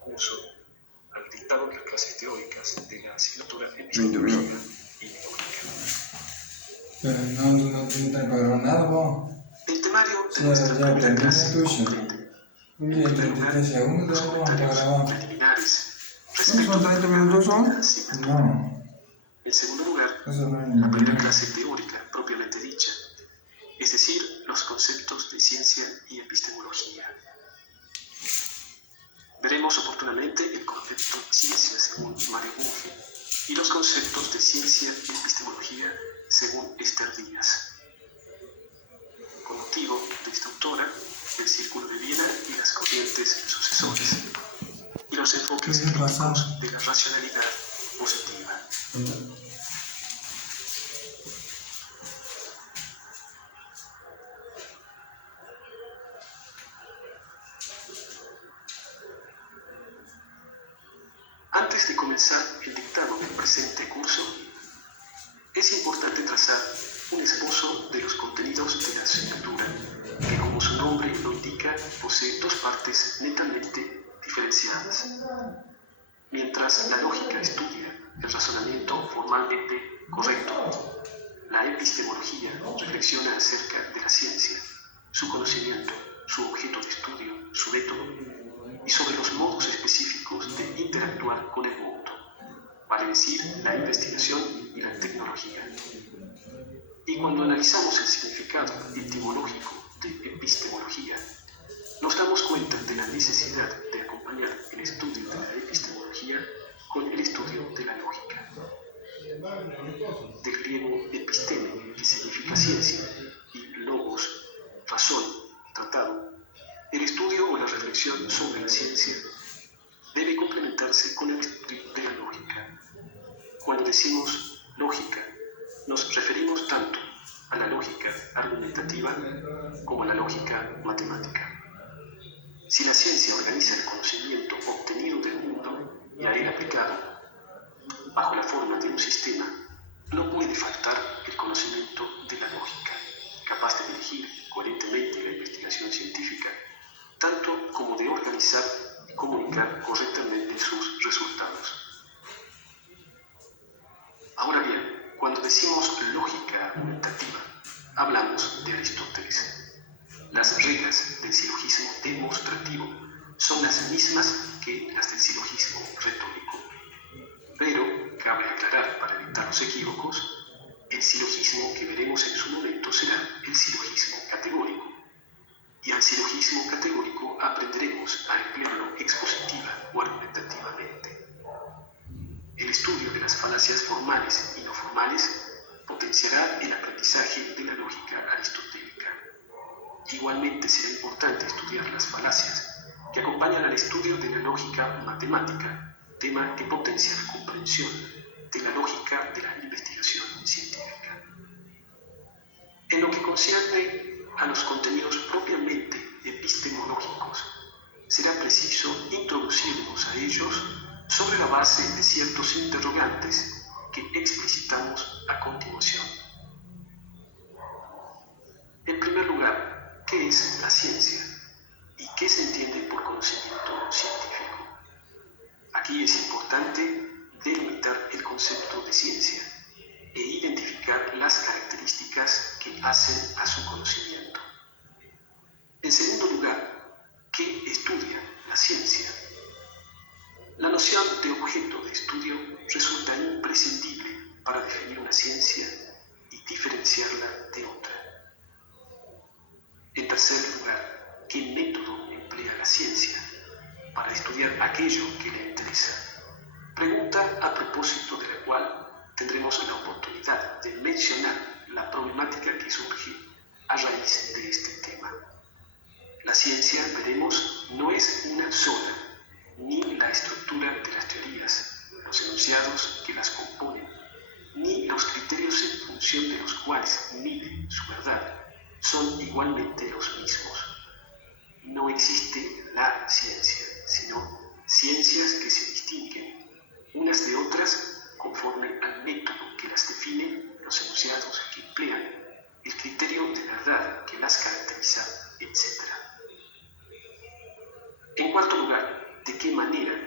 curso al dictado de las clases teóricas de la asignatura Epistemología y Lógica. Pero no tengo preparado nada, vos. El temario de Ya nuestra primera terminé clase tuyo. comprende, Oye, en primer lugar, 33 segundos los ya vamos para comentarios grabar. preliminares ¿No respecto son del 30 programa minutos de son? la asignatura. No, En segundo lugar, eso no es la primera ningún. clase teórica propiamente dicha, es decir, los conceptos de ciencia y epistemología. Veremos oportunamente el concepto de ciencia según Mario Bunge y los conceptos de ciencia y epistemología según Esther Díaz. Con motivo de esta autora, el Círculo de Viena y las corrientes sucesores, y los enfoques ¿Qué pasa? críticos de la racionalidad positiva. Antes de comenzar el dictado del presente curso, es importante trazar un esbozo de los contenidos de la asignatura, que como su nombre lo indica, posee dos partes netamente diferenciadas. Mientras la lógica estudia el razonamiento formalmente correcto, la epistemología reflexiona acerca de la ciencia, su conocimiento, su objeto de estudio, su método, y sobre los modos específicos de interactuar con el mundo, vale decir, la investigación y la tecnología. Y cuando analizamos el significado etimológico de epistemología, nos damos cuenta de la necesidad de acompañar el estudio de la epistemología con el estudio de la lógica. Del griego episteme, que significa ciencia, y logos, razón, tratado, el estudio o la reflexión sobre la ciencia debe complementarse con el estudio de la lógica. Cuando decimos lógica, nos referimos tanto a la lógica argumentativa como a la lógica matemática. Si la ciencia organiza el conocimiento obtenido del mundo y a él aplicado bajo la forma de un sistema, no puede faltar el conocimiento de la lógica, capaz de dirigir coherentemente la investigación científica, tanto como de organizar y comunicar correctamente sus resultados. Ahora bien, cuando decimos lógica argumentativa, hablamos de Aristóteles. Las reglas del silogismo demostrativo son las mismas que las del silogismo retórico. Pero, cabe aclarar para evitar los equívocos, el silogismo que veremos en su momento será el silogismo categórico. Y al silogismo categórico aprenderemos a emplearlo expositiva o argumentativamente. El estudio de las falacias formales y no formales potenciará el aprendizaje de la lógica aristotélica. Igualmente será importante estudiar las falacias que acompañan al estudio de la lógica matemática, tema que potencia la comprensión de la lógica de la investigación científica. En lo que concierne a los contenidos propiamente epistemológicos, será preciso introducirnos a ellos sobre la base de ciertos interrogantes que explicitamos a continuación. En primer lugar, ¿qué es la ciencia? ¿Y qué se entiende por conocimiento científico? Aquí es importante delimitar el concepto de ciencia e identificar las características que hacen a su conocimiento. En segundo lugar, ¿qué estudia la ciencia? La noción de objeto de estudio resulta imprescindible para definir una ciencia y diferenciarla de otra. En tercer lugar, ¿qué método emplea la ciencia para estudiar aquello que le interesa? Pregunta a propósito de la cual tendremos la oportunidad de mencionar la problemática que surge a raíz de este tema. La ciencia, veremos, no es una sola, ni la estructura de las teorías, los enunciados que las componen, ni los criterios en función de los cuales mide su verdad, son igualmente los mismos. No existe la ciencia, sino ciencias que se distinguen unas de otras conforme al método que las define, los enunciados que emplean, el criterio de verdad que las caracteriza, etc. En cuarto lugar, ¿de qué manera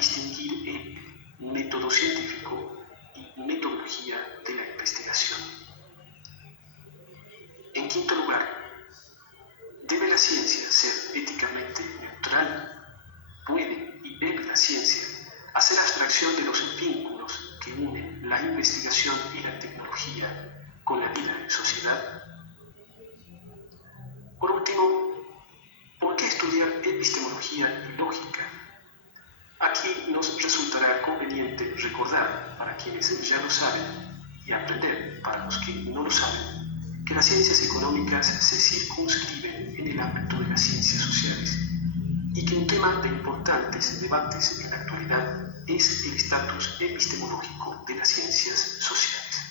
distinguir el método científico y metodología de la investigación. En quinto lugar, ¿debe la ciencia ser éticamente neutral? ¿Puede y debe la ciencia hacer abstracción de los vínculos que unen la investigación y la tecnología con la vida en sociedad? Por último, ¿por qué estudiar epistemología y lógica? Aquí nos resultará conveniente recordar, para quienes ya lo saben, y aprender para los que no lo saben, que las ciencias económicas se circunscriben en el ámbito de las ciencias sociales y que un tema de importantes debates en la actualidad es el estatus epistemológico de las ciencias sociales.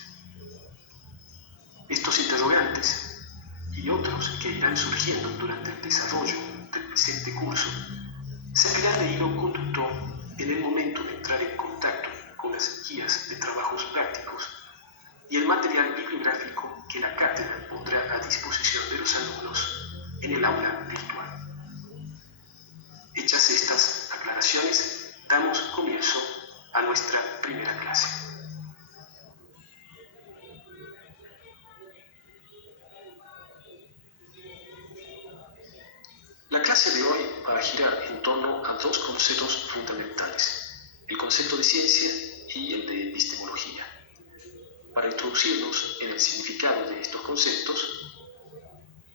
Estos interrogantes y otros que irán surgiendo durante el desarrollo del presente curso servirán de hilo conductor en el momento de entrar en contacto con las guías de trabajos prácticos y el material bibliográfico que la cátedra pondrá a disposición de los alumnos en el aula virtual. Hechas estas aclaraciones, damos comienzo a nuestra primera clase. La clase de hoy va a girar en torno a dos conceptos fundamentales, el concepto de ciencia y el de epistemología. Para introducirnos en el significado de estos conceptos,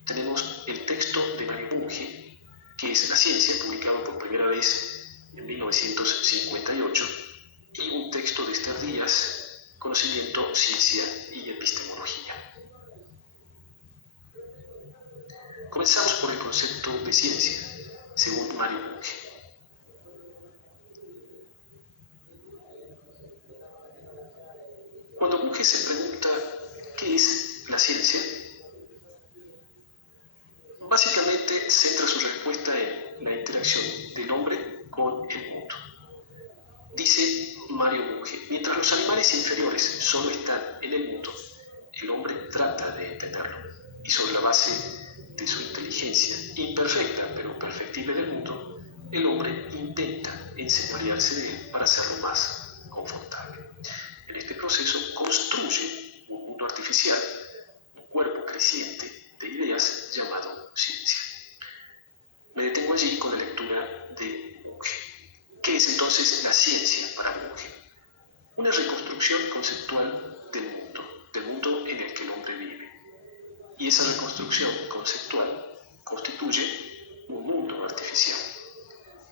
tenemos el texto de Mario Bunge, que es La ciencia, publicado por primera vez en 1958, y un texto de Esther Díaz, Conocimiento, Ciencia y Epistemología. Comenzamos por el concepto de ciencia, según Mario Bunge. Cuando Bunge se pregunta ¿qué es la ciencia?, básicamente centra su respuesta en la interacción del hombre con el mundo. Dice Mario Bunge, mientras los animales inferiores solo están en el mundo, el hombre trata de entenderlo, y sobre la base de su inteligencia imperfecta pero perfectible del mundo, el hombre intenta enseñorearse de él para hacerlo más confortable. En este proceso construye un mundo artificial, un cuerpo creciente de ideas llamado ciencia. Me detengo allí con la lectura de Bunge. ¿Qué es entonces la ciencia para Bunge? Una reconstrucción conceptual del mundo en el que el hombre vive. Y esa reconstrucción conceptual constituye un mundo artificial,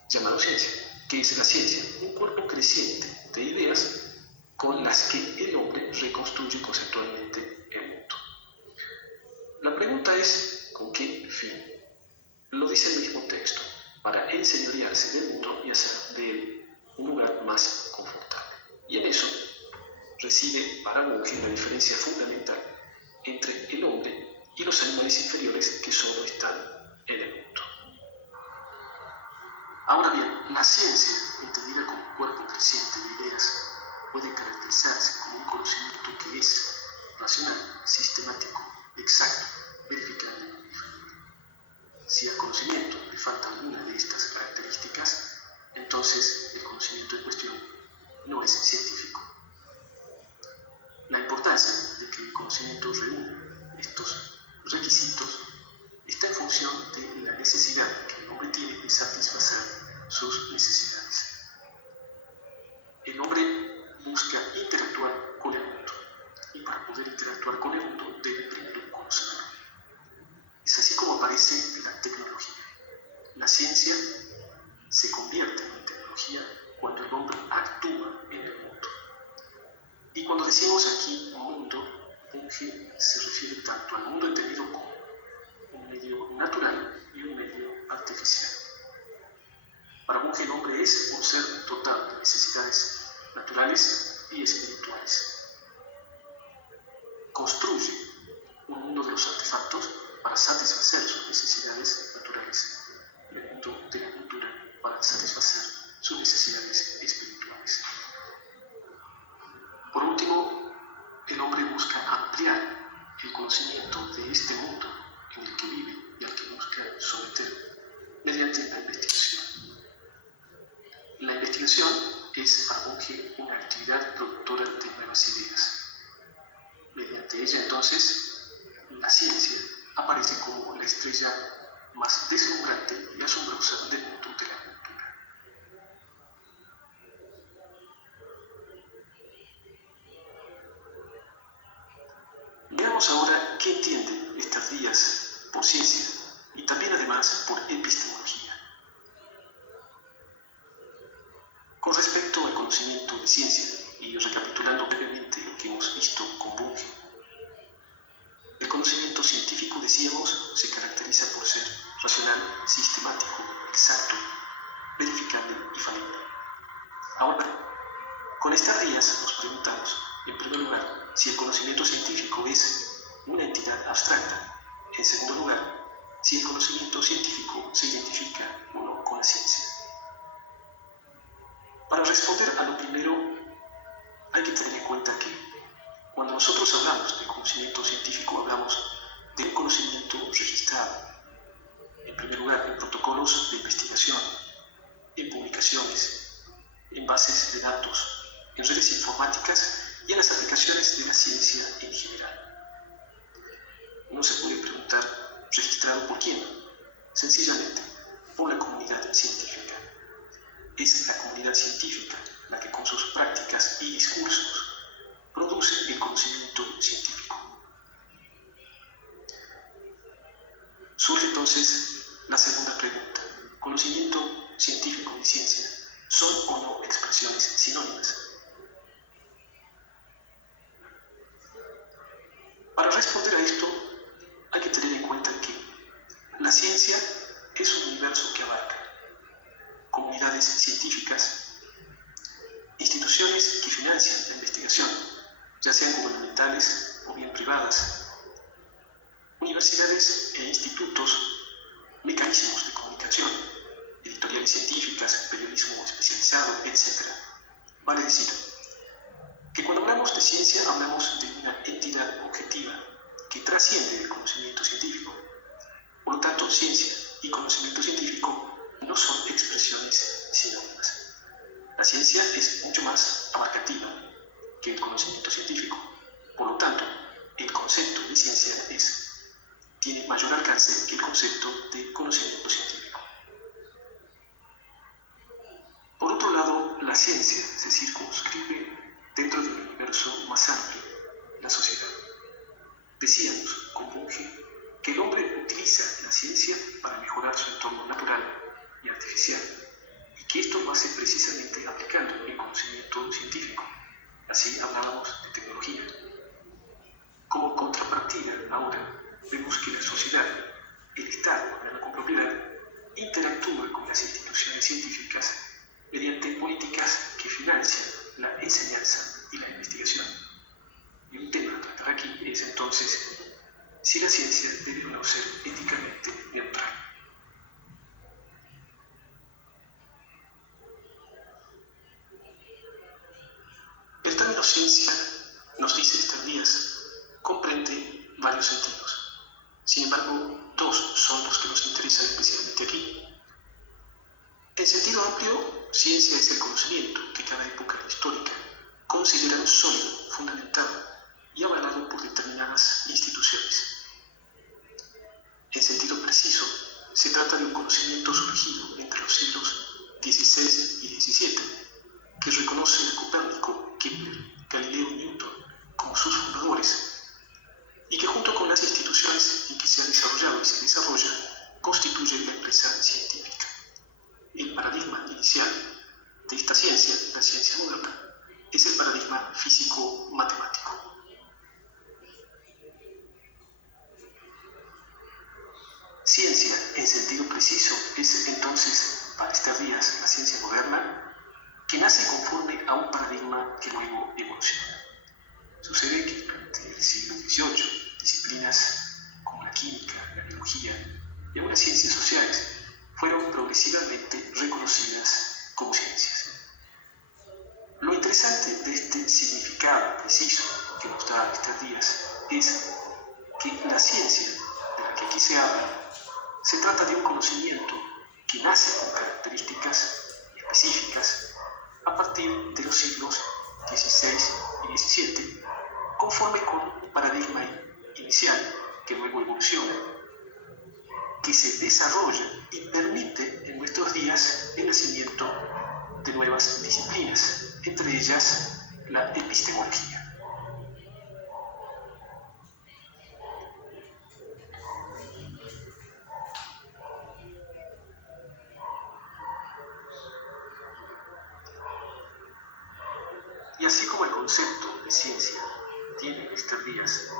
llamado ciencia. ¿Qué es la ciencia? Un cuerpo creciente de ideas con las que el hombre reconstruye conceptualmente el mundo. La pregunta es, ¿con qué fin? Lo dice el mismo texto, para enseñorearse del mundo y hacer de él un lugar más confortable. Y en eso reside para Bunge la diferencia fundamental entre el hombre y los animales inferiores que solo están en el mundo. Ahora bien, la ciencia, entendida como un cuerpo creciente de ideas, puede caracterizarse como un conocimiento que es racional, sistemático, exacto, verificable y infalible. Si al conocimiento le falta alguna de estas características, entonces el conocimiento en cuestión no es científico. La importancia de que el conocimiento reúna estos requisitos está en función de la necesidad que el hombre tiene de satisfacer sus necesidades. El hombre busca interactuar con el mundo, y para poder interactuar con el mundo debe primero conocerlo. Es así como aparece la tecnología. La ciencia se convierte en tecnología cuando el hombre actúa en el mundo. Y cuando decimos aquí mundo, Bunge se refiere tanto al mundo entendido como un medio natural y un medio artificial. Para Bunge el hombre es un ser dotado de necesidades naturales y espirituales. Construye un mundo de los artefactos para satisfacer sus necesidades naturales y el mundo de la cultura para satisfacer sus necesidades espirituales. Por último, el hombre busca ampliar el conocimiento de este mundo en el que vive y al que busca someter mediante la investigación. La investigación investigación es para Bunge una actividad productora de nuevas ideas. Mediante ella, entonces, la ciencia aparece como la estrella más deslumbrante y asombrosa del mundo de la cultura. Veamos ahora qué entienden estas días por ciencia y también además por epistemología. Con respecto al conocimiento de ciencia, y recapitulando brevemente lo que hemos visto con Bunge, el conocimiento científico, decíamos, se caracteriza por ser racional, sistemático, exacto, verificable y falible. Ahora, con estas días nos preguntamos, en primer lugar, si el conocimiento científico es una entidad abstracta. En segundo lugar, si el conocimiento científico se identifica o no con la ciencia. Para responder a lo primero, hay que tener en cuenta que cuando nosotros hablamos de conocimiento científico, hablamos de un conocimiento registrado, en primer lugar, en protocolos de investigación, en publicaciones, en bases de datos, en redes informáticas y en las aplicaciones de la ciencia en general. Uno se puede preguntar, ¿registrado por quién? Sencillamente, por la comunidad científica. Es la comunidad científica la que con sus prácticas y discursos produce el conocimiento científico. Surge entonces la segunda pregunta. ¿Conocimiento científico y ciencia son o no expresiones sinónimas? Para responder a esto, hay que tener en cuenta que la ciencia es un universo que abarca comunidades científicas, instituciones que financian la investigación, ya sean gubernamentales o bien privadas, universidades e institutos, mecanismos de comunicación, editoriales científicas, periodismo especializado, etc. Vale decir que cuando hablamos de ciencia hablamos de una entidad objetiva que trasciende el conocimiento científico. Por lo tanto, ciencia y conocimiento científico no son expresiones sinónimas. La ciencia es mucho más abarcativa que el conocimiento científico. Por lo tanto, el concepto de ciencia tiene mayor alcance que el concepto de conocimiento científico. Por otro lado, la ciencia se circunscribe dentro de un universo más amplio, la sociedad. Decíamos con Bunge que el hombre utiliza la ciencia para mejorar su entorno natural y artificial, y que esto lo hace precisamente aplicando el conocimiento científico. Así hablábamos de tecnología. Como contrapartida, ahora vemos que la sociedad, el Estado, hablando con propiedad, interactúa con las instituciones científicas mediante políticas que financian la enseñanza y la investigación. Y un tema a tratar aquí es entonces si la ciencia debe o no ser éticamente neutral. El término ciencia, nos dice estos días, comprende varios sentidos. Sin embargo, dos son los que nos interesan especialmente aquí. En sentido amplio, ciencia es el conocimiento que cada época histórica considera sólido, fundamentado y avalado por determinadas instituciones. En sentido preciso, se trata de un conocimiento surgido entre los siglos XVI y XVII, que reconoce a Copérnico, Kepler, Galileo y Newton como sus fundadores, y que junto con las instituciones en que se ha desarrollado y se desarrolla, constituye la empresa científica. El paradigma inicial de esta ciencia, la ciencia moderna, es el paradigma físico-matemático. Ciencia, en sentido preciso, es entonces, para estos días, la ciencia moderna, que nace conforme a un paradigma que luego evoluciona. Sucede que durante el siglo XVIII, disciplinas como la química, la biología y algunas ciencias sociales fueron progresivamente reconocidas como ciencias. Lo interesante de este significado preciso que nos da estos días es que la ciencia de la que aquí se habla se trata de un conocimiento que nace con características específicas a partir de los siglos XVI y XVII, conforme con un paradigma inicial que luego evoluciona, que se desarrolla y permite en nuestros días el nacimiento de nuevas disciplinas, entre ellas la epistemología. Y así como el concepto de ciencia tiene en estos días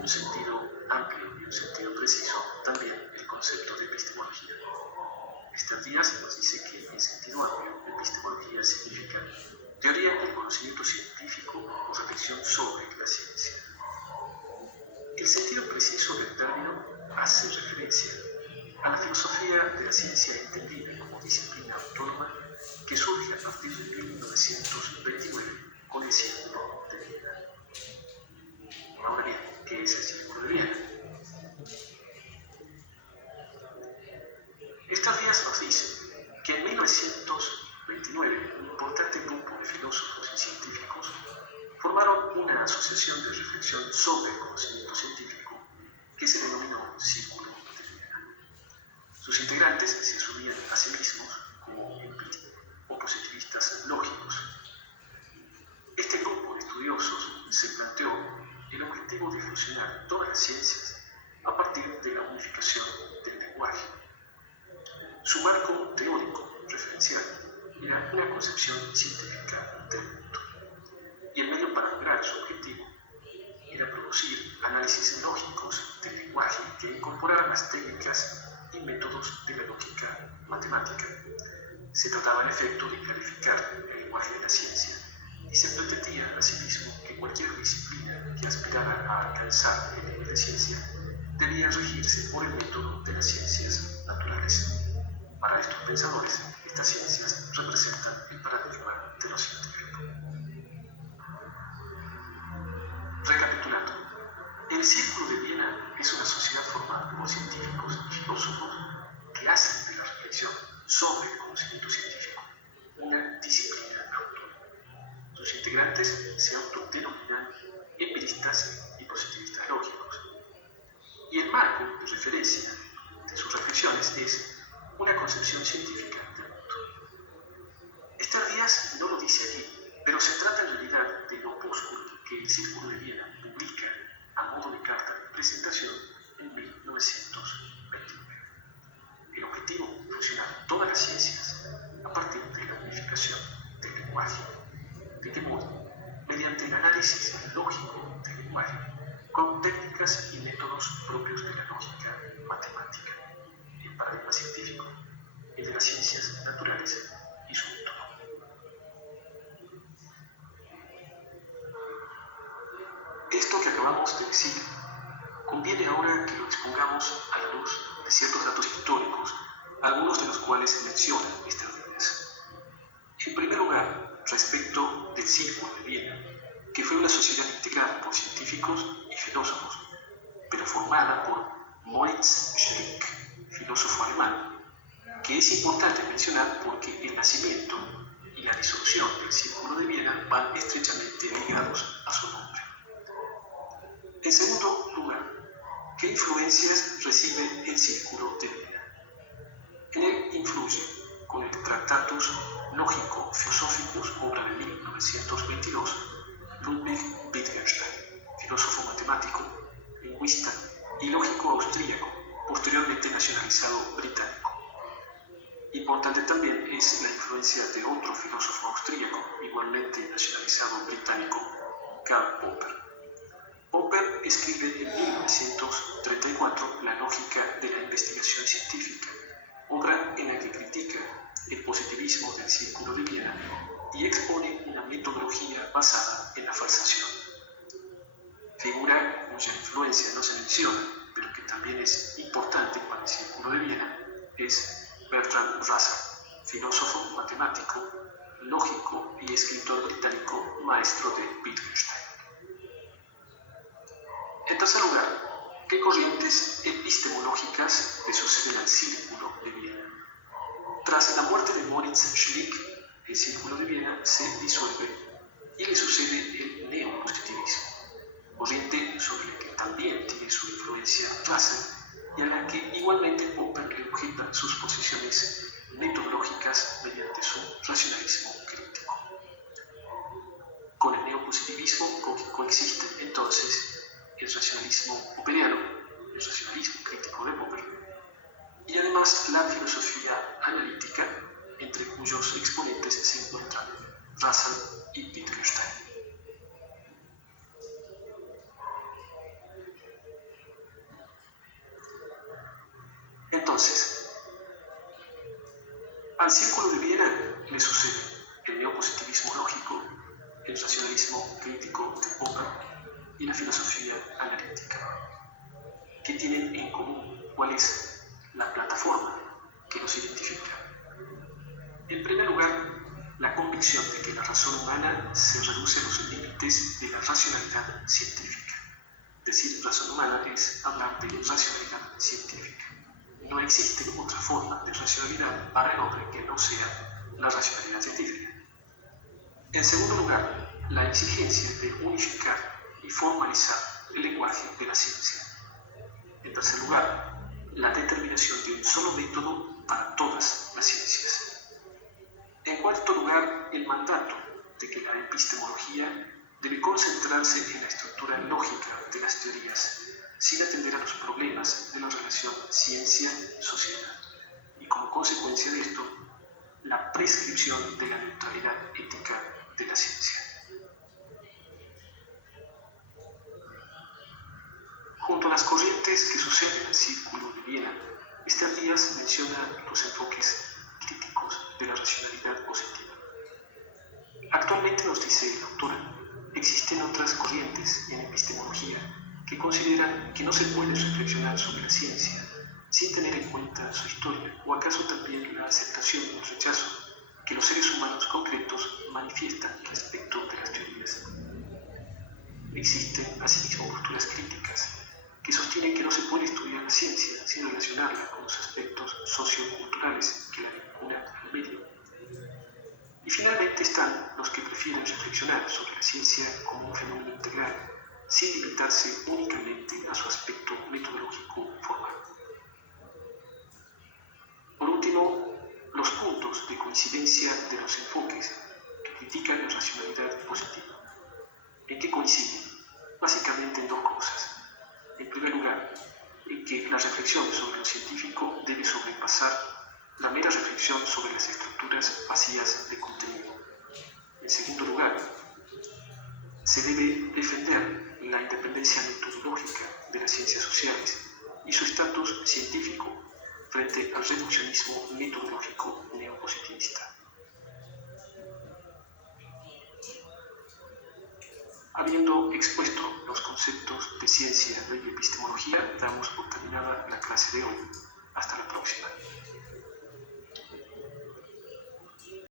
un sentido amplio y un sentido preciso, también el concepto de epistemología. Estos días nos dice que en sentido amplio, epistemología significa teoría del conocimiento científico o reflexión sobre la ciencia. El sentido preciso del término hace referencia a la filosofía de la ciencia entendida como disciplina autónoma que surge a partir de 1929 con el Círculo de Viena. Ahora bien, ¿qué es el Círculo de Viena? Estas días nos dicen que en 1929 un importante grupo de filósofos y científicos formaron una asociación de reflexión sobre el conocimiento científico que se denominó Círculo de Viena. Sus integrantes se asumían a sí mismos como empiristas o positivistas lógicos. Este grupo de estudiosos se planteó el objetivo de fusionar todas las ciencias a partir de la unificación del lenguaje. Su marco teórico referencial era una concepción científica del mundo, y el medio para lograr su objetivo era producir análisis lógicos del lenguaje que incorporaran las técnicas y métodos de la lógica matemática. Se trataba en efecto de clarificar el lenguaje de la ciencia, y se pretendía asimismo que cualquier disciplina que aspirara a alcanzar el nivel de ciencia debía regirse por el método de las ciencias naturales. Para estos pensadores, estas ciencias representan el paradigma de lo científico. Recapitulando, el Círculo de Viena es una sociedad formada por científicos y filósofos que hacen de la reflexión sobre el conocimiento científico una disciplina autónoma. Sus integrantes se autodenominan empiristas y positivistas lógicos. Y el marco de referencia de sus reflexiones es una concepción científica del mundo. Estos días no lo dice aquí, pero se trata en realidad del opúsculo que el Círculo de Viena publica a modo de carta de presentación en 1929. El objetivo es fusionar todas las ciencias a partir de la unificación del lenguaje. ¿De qué modo? Mediante el análisis lógico del lenguaje, con técnicas y métodos propios de la lógica matemática, el paradigma científico, el de las ciencias naturales y su método. Esto que acabamos de decir, conviene ahora que lo expongamos a la luz de ciertos datos históricos, algunos de los cuales mencionan estas líneas. En primer lugar, respecto del Círculo de Viena, que fue una sociedad integrada por científicos y filósofos, pero formada por Moritz Schlick, filósofo alemán, que es importante mencionar porque el nacimiento y la disolución del Círculo de Viena van estrechamente ligados a su nombre. En segundo lugar, ¿qué influencias recibe el Círculo de Viena? En él influye con el Tractatus Lógico-Filosóficus, obra de 1922, Ludwig Wittgenstein, filósofo matemático, lingüista y lógico austríaco, posteriormente nacionalizado británico. Importante también es la influencia de otro filósofo austríaco, igualmente nacionalizado británico, Karl Popper. Popper escribe en 1934 La lógica de la investigación científica, obra en la que critica el positivismo del Círculo de Viena y expone una metodología basada en la falsación. Figura cuya influencia no se menciona, pero que también es importante para el Círculo de Viena, es Bertrand Russell, filósofo matemático, lógico y escritor británico, maestro de Wittgenstein. En tercer lugar, ¿qué corrientes epistemológicas le suceden al Círculo de Viena? Tras la muerte de Moritz Schlick el Círculo de Viena se disuelve y le sucede el neopositivismo, corriente sobre la que también tiene su influencia Russell y a la que igualmente Popper le objeta sus posiciones metodológicas mediante su racionalismo crítico. Con el neopositivismo coexisten entonces el racionalismo popperiano, el racionalismo crítico de Popper, y además la filosofía analítica, entre cuyos exponentes se encuentran Russell y Wittgenstein. Entonces, al Círculo de Viena le sucede el neopositivismo lógico, el racionalismo crítico de Popper y la filosofía analítica. ¿Qué tienen en común? ¿Cuál es la plataforma que los identifica? En primer lugar, la convicción de que la razón humana se reduce a los límites de la racionalidad científica. Decir razón humana es hablar de racionalidad científica. No existe otra forma de racionalidad para el hombre que no sea la racionalidad científica. En segundo lugar, la exigencia de unificar y formalizar el lenguaje de la ciencia. En tercer lugar, la determinación de un solo método para todas las ciencias. En cuarto lugar, el mandato de que la epistemología debe concentrarse en la estructura lógica de las teorías, sin atender a los problemas de la relación ciencia-sociedad. Y como consecuencia de esto, la prescripción de la neutralidad ética de la ciencia. Junto a las corrientes que suceden al Círculo de Viena, Esther Díaz menciona los enfoques críticos de la racionalidad positiva. Actualmente, nos dice la autora, existen otras corrientes en epistemología que consideran que no se puede reflexionar sobre la ciencia sin tener en cuenta su historia, o acaso también la aceptación o el rechazo que los seres humanos concretos manifiestan respecto de las teorías. Existen asimismo posturas críticas que sostienen que no se puede estudiar la ciencia sin relacionarla con los aspectos socioculturales que la vinculan al medio. Y finalmente están los que prefieren reflexionar sobre la ciencia como un fenómeno integral, sin limitarse únicamente a su aspecto metodológico formal. Por último, los puntos de coincidencia de los enfoques que critican la racionalidad positiva. ¿En qué coinciden? Básicamente en dos cosas. En primer lugar, en que la reflexión sobre lo científico debe sobrepasar la mera reflexión sobre las estructuras vacías de contenido. En segundo lugar, se debe defender la independencia metodológica de las ciencias sociales y su estatus científico frente al reduccionismo metodológico neopositivista. Habiendo expuesto los conceptos de ciencia y epistemología, damos por terminada la clase de hoy. Hasta la próxima.